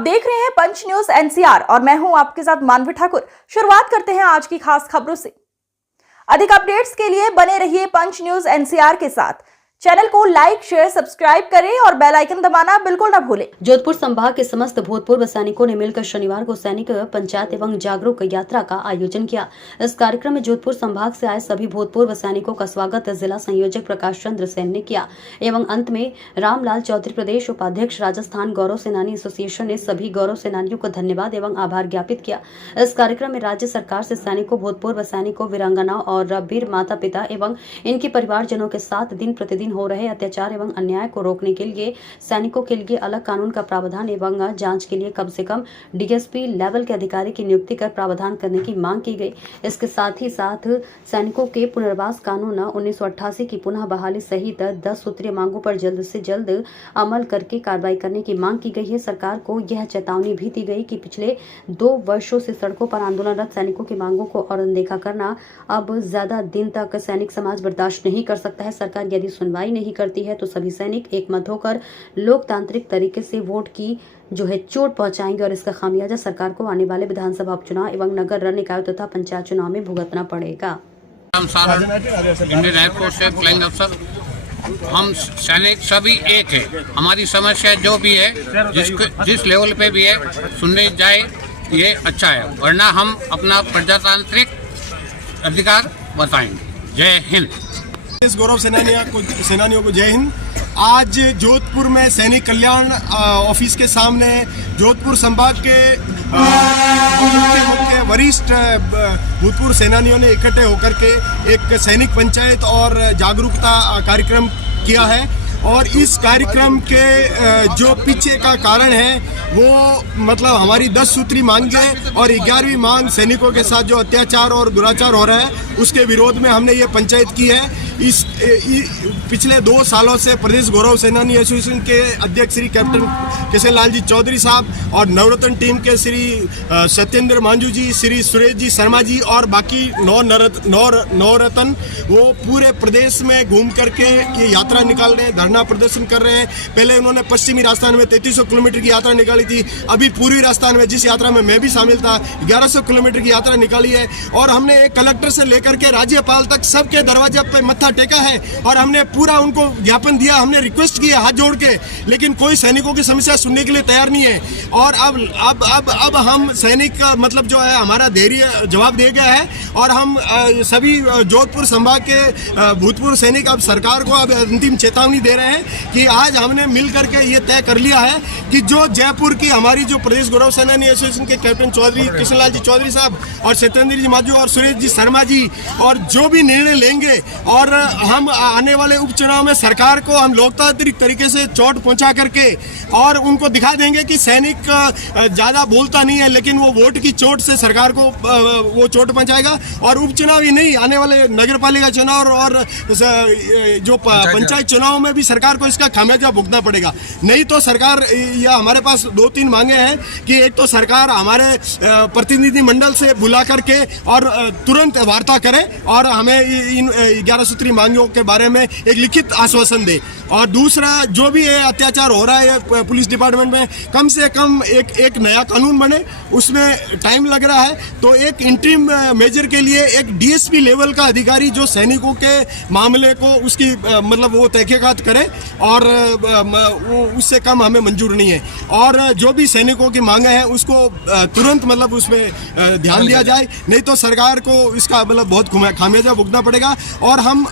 देख रहे हैं पंच न्यूज एनसीआर और मैं हूं आपके साथ मानवी ठाकुर। शुरुआत करते हैं आज की खास खबरों से। अधिक अपडेट्स के लिए बने रहिए पंच न्यूज एनसीआर के साथ। चैनल को लाइक, शेयर, सब्सक्राइब करें और बेल आइकन दबाना बिल्कुल न भूलें। जोधपुर संभाग के समस्त भूतपूर्व सैनिकों ने मिलकर शनिवार को सैनिक पंचायत एवं जागरूक यात्रा का आयोजन किया। इस कार्यक्रम में जोधपुर संभाग से आए सभी भूतपूर्व सैनिकों का स्वागत जिला संयोजक प्रकाश चंद्र सेन ने किया एवं अंत में रामलाल चौधरी प्रदेश उपाध्यक्ष राजस्थान गौरव सेनानी एसोसिएशन ने सभी गौरव सेनानियों को धन्यवाद एवं आभार ज्ञापित किया। इस कार्यक्रम में राज्य सरकार से सैनिकों, भूतपूर्व सैनिकों, वीरांगनाओं और वीर माता पिता एवं इनके परिवारजनों के साथ दिन प्रतिदिन हो रहे अत्याचार एवं अन्याय को रोकने के लिए सैनिकों के लिए अलग कानून का प्रावधान एवं जांच के लिए कम से कम डीएसपी लेवल के अधिकारी की नियुक्ति कर प्रावधान करने की मांग की गई। इसके साथ ही साथ सैनिकों के पुनर्वास कानून 1988 की पुनः बहाली सहित 10 सूत्रीय मांगों पर जल्द से जल्द अमल करके कार्रवाई करने की मांग की गई है। सरकार को यह चेतावनी भी दी गई कि पिछले 2 वर्षों से सड़कों पर आंदोलनरत सैनिकों की मांगों को और अनदेखा करना अब ज्यादा दिन तक सैनिक समाज बर्दाश्त नहीं कर सकता है। सरकार यदि सुनवाई नहीं करती है तो सभी सैनिक एकमत होकर लोकतांत्रिक तरीके से वोट की जो है चोट पहुंचाएंगे और इसका खामियाजा सरकार को आने वाले विधानसभा उपचुनाव एवं नगर रण निकाय तथा पंचायत चुनाव में भुगतना पड़ेगा। इंडियन एयरफोर्स से फ्लाइंग अफसर, हम सैनिक सभी एक है। हमारी समस्या जो भी है जिस लेवल पे भी है सुनने जाए ये अच्छा है, वरना हम अपना प्रजातांत्रिक अधिकार बताएंगे। जय हिंद। इस गौरव सेनानियों को जय हिंद। आज जोधपुर में सैनिक कल्याण ऑफिस के सामने जोधपुर संभाग के मुख्य वरिष्ठ भूतपूर्व सेनानियों ने इकट्ठे होकर के एक सैनिक पंचायत और जागरूकता कार्यक्रम किया है। और इस कार्यक्रम के जो पीछे का कारण है वो मतलब हमारी 10 सूत्री मांगें और 11वीं मांग सैनिकों के साथ जो अत्याचार और दुराचार हो रहा है उसके विरोध में हमने ये पंचायत की है। इस पिछले 2 सालों से प्रदेश गौरव सेनानी एसोसिएशन के अध्यक्ष श्री कैप्टन किशन लाल जी चौधरी साहब और नवरत्न टीम के श्री सत्येंद्र मांझू जी, श्री सुरेश जी शर्मा जी और बाकी नवरत्न वो पूरे प्रदेश में घूम करके ये यात्रा निकाल रहे हैं, धरना प्रदर्शन कर रहे हैं। पहले उन्होंने पश्चिमी राजस्थान में 3300 किलोमीटर की यात्रा निकाली थी। अभी पूर्वी राजस्थान में, जिस यात्रा में मैं भी शामिल था, 1100 किलोमीटर की यात्रा निकाली है। और हमने कलेक्टर से लेकर के राज्यपाल तक सबके दरवाजे पे मत्था टेका है और हमने पूरा उनको ज्ञापन दिया, हमने रिक्वेस्ट किया हाथ जोड़ के, लेकिन कोई सैनिकों की समस्या सुनने के लिए तैयार नहीं है। और अब हम सैनिक मतलब जो है हमारा धैर्य जवाब दे गया है और हम सभी जोधपुर संभाग के भूतपूर्व सैनिक अब सरकार को अब अंतिम चेतावनी दे रहे हैं कि आज हमने मिल करके ये तय कर लिया है कि जो जयपुर की हमारी जो प्रदेश गौरव सेनानी एसोसिएशन के कैप्टन चौधरी किशन लाल जी चौधरी साहब और सत्येंद्र जी मांझू और सुरेश जी शर्मा जी और जो भी निर्णय लेंगे और हम आने वाले उपचुनाव में सरकार को हम लोकतांत्रिक तरीके से चोट पहुंचा करके और उनको दिखा देंगे कि सैनिक ज़्यादा बोलता नहीं है लेकिन वो वोट की चोट से सरकार को वो चोट पहुंचाएगा। और उपचुनाव ही नहीं, आने वाले नगरपालिका चुनाव और जो पंचायत चुनाव में भी सरकार को इसका खामियाजा भुगतना पड़ेगा। नहीं तो सरकार या हमारे पास 2-3 मांगे हैं कि एक तो सरकार हमारे प्रतिनिधि मंडल से बुला करके और तुरंत वार्ता करे और हमें इन 11 सूत्री मांगों के बारे में एक लिखित आश्वासन दे। और दूसरा, जो भी अत्याचार हो रहा है पुलिस डिपार्टमेंट में, कम से कम एक नया कानून बने, उसमें टाइम लग रहा है। तो एक इंटरिम मेजर के लिए एक डीएसपी लेवल का अधिकारी जो सैनिकों के मामले को उसकी मतलब वो तहकीकात करे और वो उससे कम हमें मंजूर नहीं है। और जो भी सैनिकों की मांगे हैं उसको तुरंत मतलब उसमें ध्यान दिया जाए, नहीं तो सरकार को इसका मतलब बहुत खामियाजा भुगतना पड़ेगा। और हम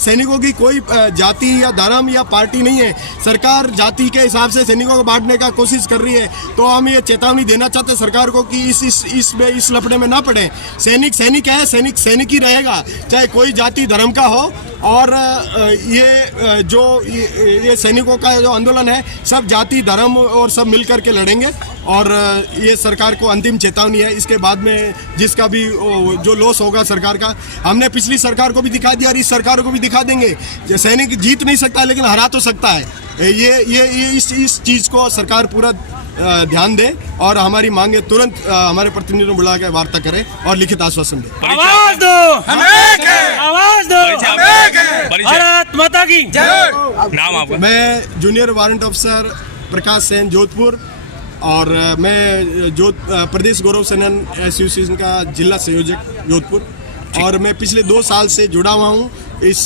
सैनिकों की कोई जाति या धर्म या पार्टी नहीं है। सरकार जाति के हिसाब से सैनिकों को बांटने का कोशिश कर रही है। तो हम ये चेतावनी देना चाहते हैं सरकार को कि इस लफड़े में ना पड़े। सैनिक सैनिक है, सैनिक सैनिक ही रहेगा, चाहे कोई जाति धर्म का हो। और ये सैनिकों का जो आंदोलन है सब जाति धर्म और सब मिलकर के लड़ेंगे। और ये सरकार को अंतिम चेतावनी है। इसके बाद में जिसका भी जो लॉस होगा सरकार का, हमने पिछली सरकार को भी दिखा दिया और इस सरकार को भी दिखा देंगे। सैनिक जीत नहीं सकता लेकिन हरा तो सकता है। ये इस चीज़ को सरकार पूरा ध्यान दे और हमारी मांगे तुरंत हमारे प्रतिनिधियों को बुला के वार्ता करे और लिखित आश्वासन दे। आवाज दो, हम एक हैं। आवाज दो, हम एक हैं। भारत माता की जय। नाम आपका? मैं जूनियर वारंट अफसर प्रकाश सेन, जोधपुर। और मैं प्रदेश गौरव सेनान एसोसिएशन का जिला संयोजक जोधपुर, और मैं पिछले 2 साल से जुड़ा हुआ हूँ इस